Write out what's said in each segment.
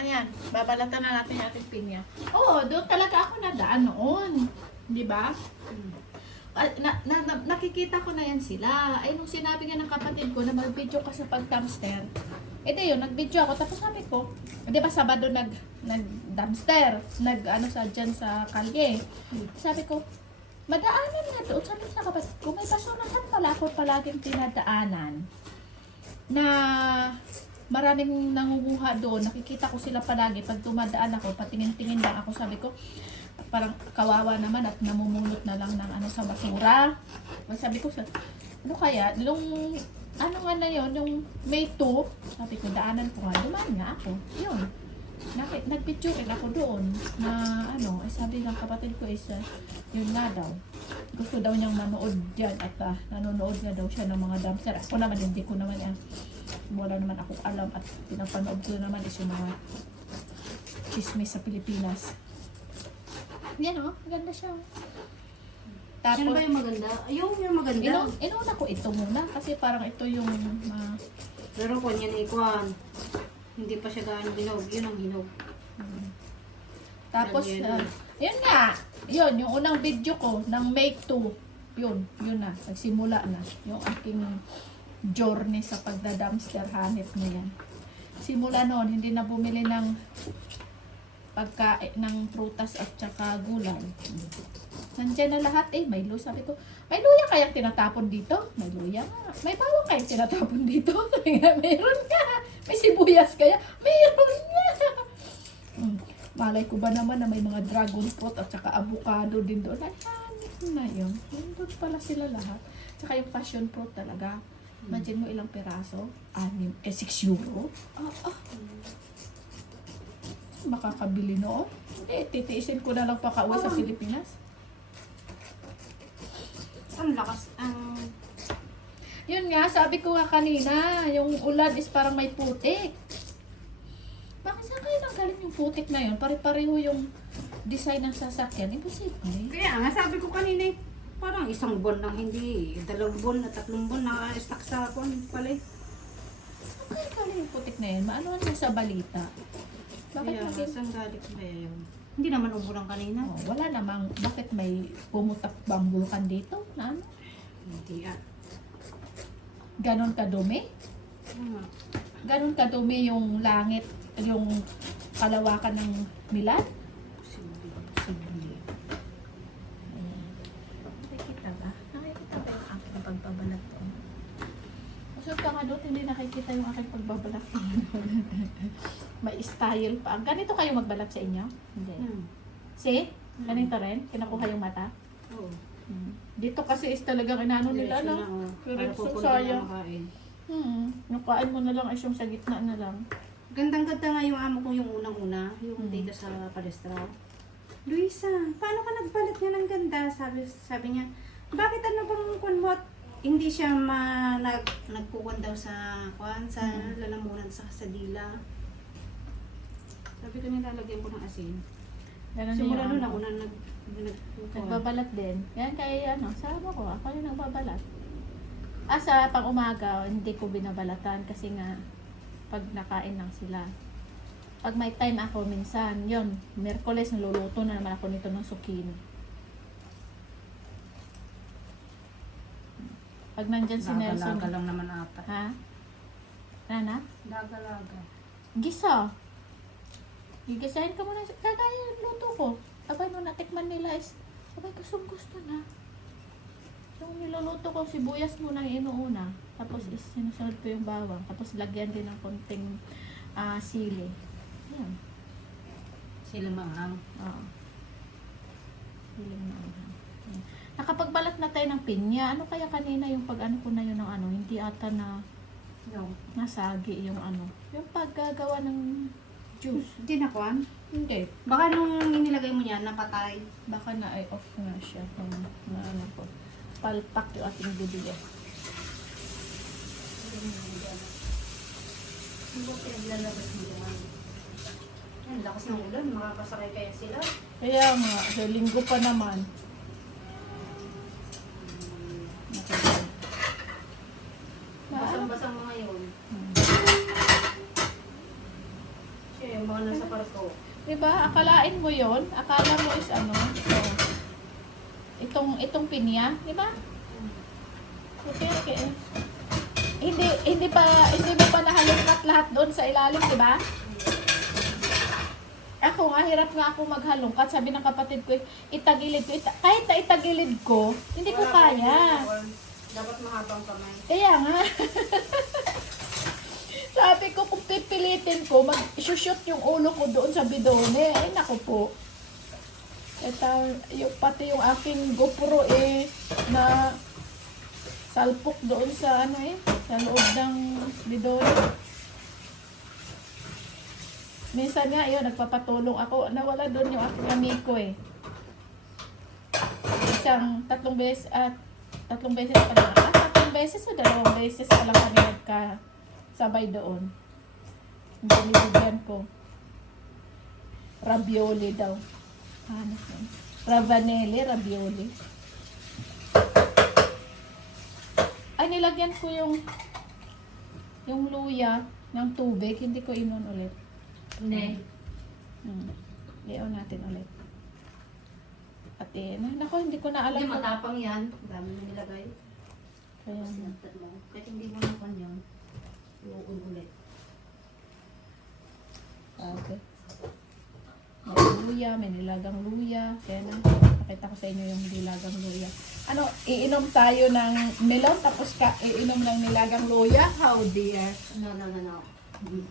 Ayan, babalatan na natin yung ating pinya. Oo, doon talaga ako nadaan noon. Di ba? Na, na, na- nakikita ko na yan sila. Ay, nung sinabi nga ng kapatid ko na mag-video ka sa pag-dumpster, eh di yun, nag-video ako. Tapos sabi ko, di ba Sabado nag, nag-dumpster, nag, ano sa, dyan sa kalye. Sabi ko, madaanan nga doon. Sabi sa kapatid ko, may basura saan pala ako palaging tinadaanan na maraming nangunguha doon. Nakikita ko sila palagi. Pag tumadaan ako, patingin-tingin lang ako. Sabi ko, parang kawawa naman at namumulot na lang ng ano sa basura. Sabi ko, ano kaya, nung ano nga na yun, yung May 2, sabi ko, daanan ko nga, dumaan nga ako. Yun. Nag-picture ako doon na ano, eh, sabi ng kapatid ko is, uh, yun nga daw. Gusto daw niyang manood dyan at ah, nanonood nga daw siya ng mga dumpster. Ako naman, hindi ko naman yan. Wala naman ako alam at pinapanood ko naman is yung mga chismis sa Pilipinas. Yan o, maganda siya. Tapos, Ano ba yung maganda? Yung yung maganda. inu inuna ko ito muna kasi parang ito yung ah, Pero kung yan ay kwan, hindi pa siya gaano hinog. Yun ang hinog. Tapos, Yan, ah, yan. yun nga, yun, yung unang video ko ng Make 2, yun, yun na, nagsimula na. Yung aking journey sa pagda-dumpster hanip na yan. Simula noon, hindi na bumili ng pagka ng prutas at saka gulay. Nandiyan na lahat eh, may luya. Sabi ko, may luya kayang tinatapon dito? May luya nga. May bawang kayang tinatapon dito? Sabi nga, meron nga. May sibuyas kaya? Meron nga. Mm. Malay ko ba naman na may mga dragon fruit at saka avocado din doon. Ay, hanip na. Yun doon pala sila lahat. Tsaka yung passion fruit talaga. Imagine mo ilang peraso? Anim, eh 6 euro? Ah, ah. Makakabili noon? Eh, titiisin ko na lang pakauwi sa. Pilipinas. Ang lakas. Ang... Yun nga, sabi ko nga kanina, yung ulan is parang may putik. Bakit saan kayo nanggaling yung putik na yun? Pare-pareho yung design ng sasakyan. Imposible. Kaya nga sabi ko kanina eh, parang isang buwan lang hindi. Dalawang buwan na tatlong buwan na-stuck sa kwan pala eh. Saan kayo galing yung putik na yun? Maano na sa balita? Bakit Kaya naging... saan galing ba yun? Hindi naman umulan kanina. Oh, wala namang, bakit may pumutak bang bulkan dito? Na ano? Hindi ah. Ganon kadumi? Hmm. Ganon kadumi yung langit, yung kalawakan ng Milan? Posible. Posible. Ayan. Nakikita ba? Nakikita ba yung aking pagbabalat doon? Doon, hindi nakikita yung aking pagbabalat May style pa. Ganito kayo magbalat sa inyo? Hindi. Hmm. See? Ganito rin? Kinakuha yung mata? Oo. Dito kasi is talagang inano nila, no? oh. Pupunta sayang. makain. Hmm. Yung kain mo na lang is yung sa gitna na lang. Gandang-ganda nga yung amo ko yung unang-una, yung Hmm. dito sa palestra. Luisa, paano ka nagbalat niya ng ganda? Sabi, sabi niya, bakit ano bang kwan mo? at Hindi siya ma, nag, nagkukuhan daw sa kwan, sa Hmm. lalamunan sa sa dila. Sabi ko nilalagyan ko ng asin. Ganun Simula nun ano. ako na nag, nagkukuhan. Nagbabalat din. Yan kaya ano, sama ko, ako yung nagbabalat. Ah, sa pang umaga, hindi ko binabalatan kasi nga pag nakain lang sila. Pag may time ako minsan, yon Merkules, naluluto na naman ako nito ng zucchini. Pag nandyan si Nelson, Laga-laga lang naman ata. ha? Nana? Laga-laga. Gisa. Gigisahin ka muna. Kagaya yung luto ko. Abay, nung natikman nila is, abay, gustong gusto na. Yung niluluto ko, sibuyas muna yung inuuna. Tapos is, sinusunod ko yung bawang. Tapos lagyan din ng konting ah, sili. Yan. Sila manghang. Oo. Sili. Yan. Nakapagbalat na tayo ng pinya. Ano kaya kanina yung pag ano ko na yun ng ano? Hindi ata na No. nasagi yung ano. Yung paggagawa ng juice. Hindi na kwan. Hindi. Baka nung inilagay mo yan, napatay. Baka na ay off nga siya kung na ano ko. Palpak yung ating naman. Ang lakas ng ulan, makakasakay kaya sila. Kaya nga, sa linggo pa naman. Nakita. Na, ano? Basang-basang mga yun. Hmm. Siya yung mga na sa parko. Diba? Akalain mo yon Akala mo is ano? Oh. Itong, itong pinya. Diba? Okay, okay. Hindi, hindi pa, hindi mo pa nahalungkat lahat doon sa ilalim, diba? Ako nga, hirap nga ako maghalungkat. Sabi ng kapatid ko, itagilid ko. Ita- kahit na itagilid ko, hindi ko Wala kaya. Dapat mahabang kamay. Kaya nga. Sabi ko, kung pipilitin ko, mag-shoot yung ulo ko doon sa bidone. Ay, naku po. Ito, yung, pati yung aking GoPro eh, na salpok doon sa ano eh, sa loob ng bidone. Minsan nga, yun, nagpapatulong ako. Nawala doon yung aking amigo eh. Isang tatlong beses at tatlong beses pa lang. Ah, tatlong beses o dalawang beses pa lang kami nagkasabay doon. Hindi nilibigyan ko. Ravioli daw. Ano? Ravanelli, ravioli. Ay, nilagyan ko yung yung luya ng tubig. Hindi ko inon ulit. Ne. Hmm. Iyon natin ulit. At eh, na- naku, hindi ko na alam. Hindi, matapang yan. Ang dami na nilagay. Kaya. Kahit hindi mo naman yun. Iuun ulit. sabi. May luya, may nilagang luya. Kaya na, pakita ko sa inyo yung nilagang luya. Ano, iinom tayo ng melon tapos ka, iinom ng nilagang luya? How dear. No, no, no, no. Mm.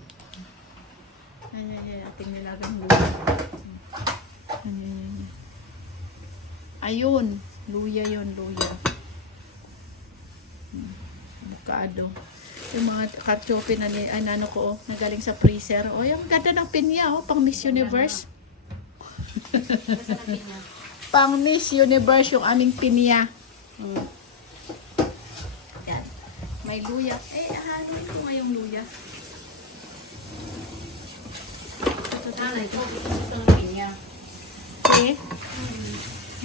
Ayan, ayan, ating nilagang luya. Ayan, ayan. Ayun, luya yun, luya. Hmm, Avocado. Yung mga kachope na ni, ay, nano ko, oh, nagaling sa freezer. O, yung ganda ng pinya, oh, pang Miss Universe. Pang Miss Universe yung aming pinya. Mm. Yan. May luya. Eh, haluin ko nga yung luya. Nanay ko, gusto ng pinya. Okay.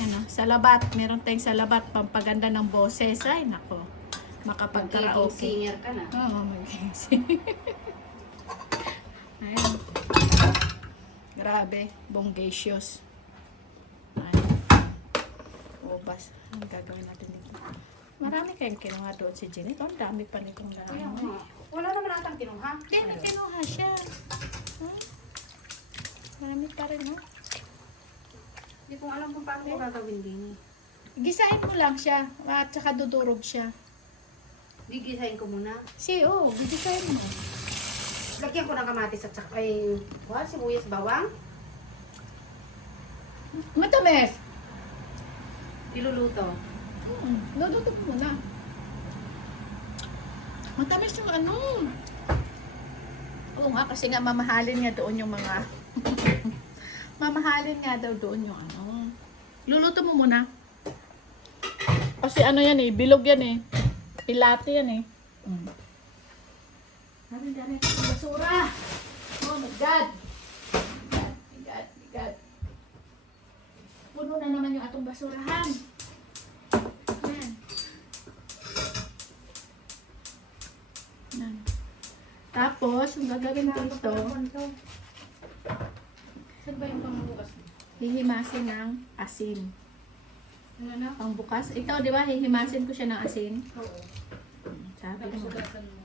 Yan o, salabat. Meron tayong salabat. Pampaganda ng boses. Ay, nako. Makapagkaraoke. singer ka na. Oo, magiging Ayan. Grabe. Bongacious. Ayan. Ubas. Ang gagawin natin dito. Marami kayong kinuha doon si Jenny. Ang dami pa nitong Kaya dami. nga. Wala naman atang kinuha. Hindi, may kinuha siya. Huh? Marami pa rin, no? Hindi ko alam kung paano ko gagawin din. eh. Gisain mo lang siya. At saka dudurog siya. Gigisahin ko muna. Si, oh, gisain mo. Lagyan ko ng kamatis at saka ay, what, sibuyas bawang. Matamis! Iluluto. Hmm, luluto mo muna. Matamis yung ano. Oo nga, kasi nga mamahalin nga doon yung mga... mamahalin nga daw doon yung ano. Luluto mo muna. Kasi ano yan eh, bilog yan eh. Pilate yan eh. Mm. Dami dami ng basura. Oh my God. My God, my God. Puno na naman yung atong basurahan. Yan. Yan. Tapos, yung gagawin ko ito, Saan ba yung pangbukas? hihimasin ng asin. Ano na? Pang bukas. Ito, di ba, hihimasin ko siya ng asin. Oo. Sabi Tapos mo, ugasan mo.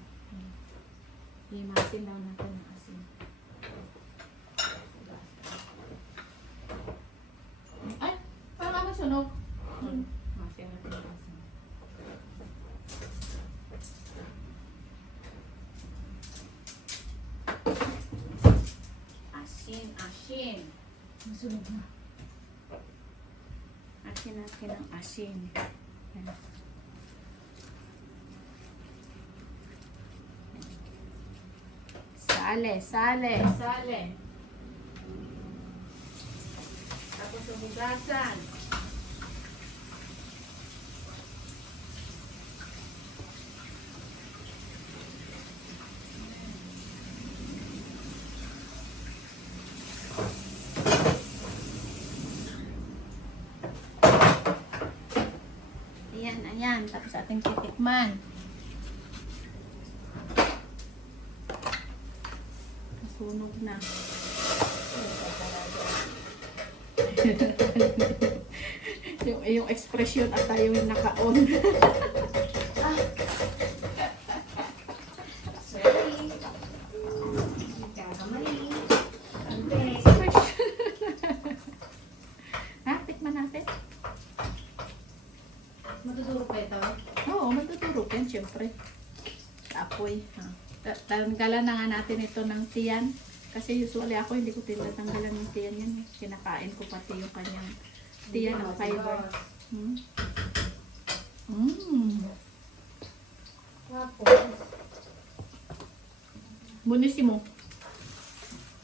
hihimasin daw natin ng asin. Ay, parang ako sunog. Hmm. Hihimasin natin ng asin. Asin, asin. Masunog na. Natin ang asin. Yan. Sale, sale, sale. Tapos hugasan. tapos ating titikman. Nasunog na. yung, yung expression at tayo yung naka-on. Tanggalan na nga natin ito ng tiyan. Kasi usually ako hindi ko tinatanggalan ng tiyan yan. Kinakain ko pati yung kanyang tiyan ng fiber. Hmm? Mm.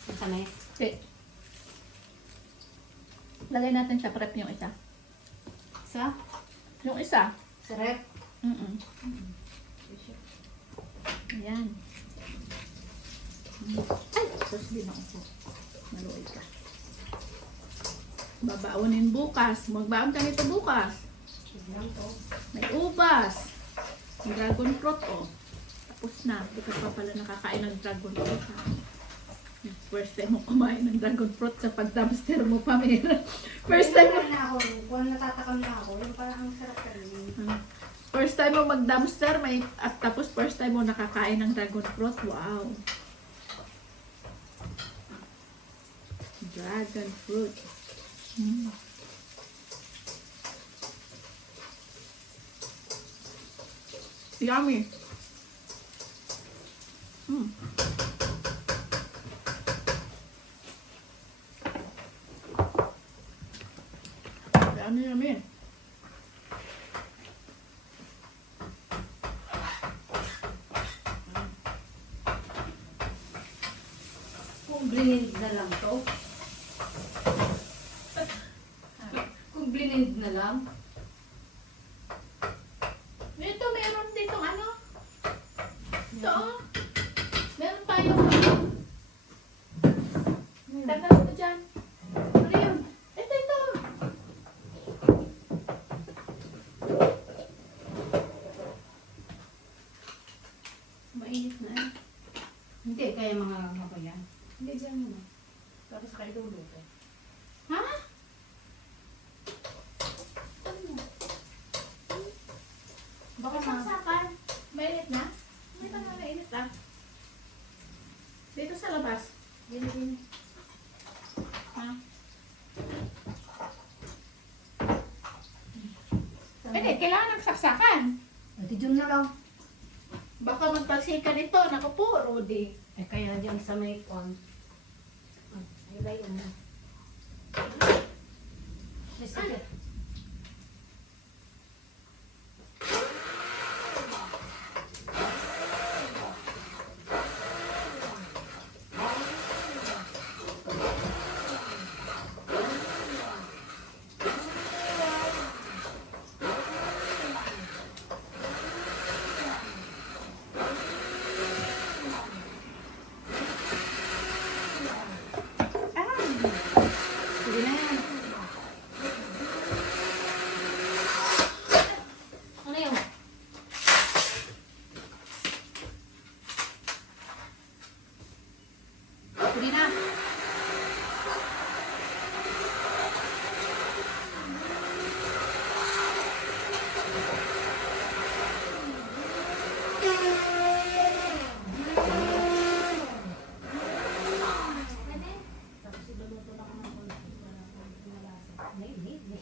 Ang kamay. Okay. Lagay natin sa prep yung isa. Sa? Yung isa. Sa rep. Mm-mm. Ayan. Ay, sus, di na ako. Maluoy ka. Babaunin bukas. Magbaon ka nito bukas. May ubas. Dragon fruit, oh. Tapos na. Hindi ka pa pala nakakain ng dragon fruit, ha? First time mo kumain ng dragon fruit sa pag-dumpster mo pa, meron. First time mo na ako. Kung natatakam na ako, yung parang ang sarap ka rin. Hmm. First time mo mag-dumpster, may, at tapos first time mo nakakain ng dragon fruit. Wow! Dragon fruit. Mm. Yummy. Mm. Yummy, yummy. Blinind na lang to. Kung blinind na lang. Ito, meron dito ano? Ito, oh. Meron tayong Tagal mo dyan. Ano yun? Ito, ito. Mainit na eh. Hindi, kaya mga ako yan. Hindi, dyan mo. Tapos sa kayo luto. Ha? Baka ma... Saksakan. Mainit na? Hindi pa na mainit ah. Dito sa labas. Gini, gini. Ha? Hindi, kailangan ng saksakan. Ate, dyan na lang. Baka magpalsikan ito. Naku po, Rudy. Eh, kaya dyan sa may kwan. Ah, Ay, layo mo. Eh, sige. Sige na yan. Ano yun? Sige na. Tapos iluluto lang ako ng konti para malasa. Hindi, hindi, hindi.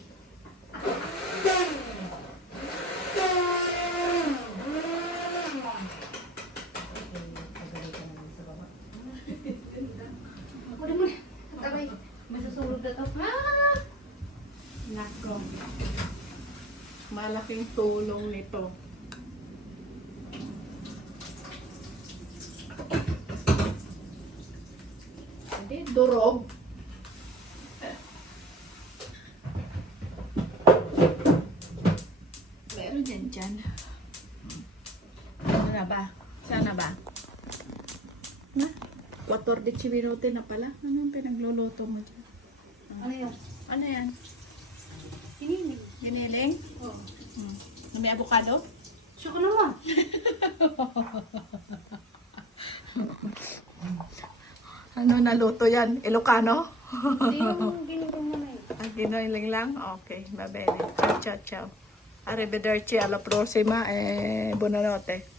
Ako rin mo. Tabay. Masusulog na to. Ah! Nako. Malaking tulong nito. Hindi, durog. Meron din dyan. Ano na ba? Sana ba? Na? 14 minuto na pala. Ano yung pinagluluto mo dyan? Ano yun? Ano yan? Giniling? Oh. Hmm. May avocado? Siya ko naman. Ano naluto yan? Ilocano? Hindi yung ginuto mo na yun. Ah, ginoiling lang? Okay, va bene. Ciao, ciao, ciao. Arrivederci, alla prossima e buonanotte.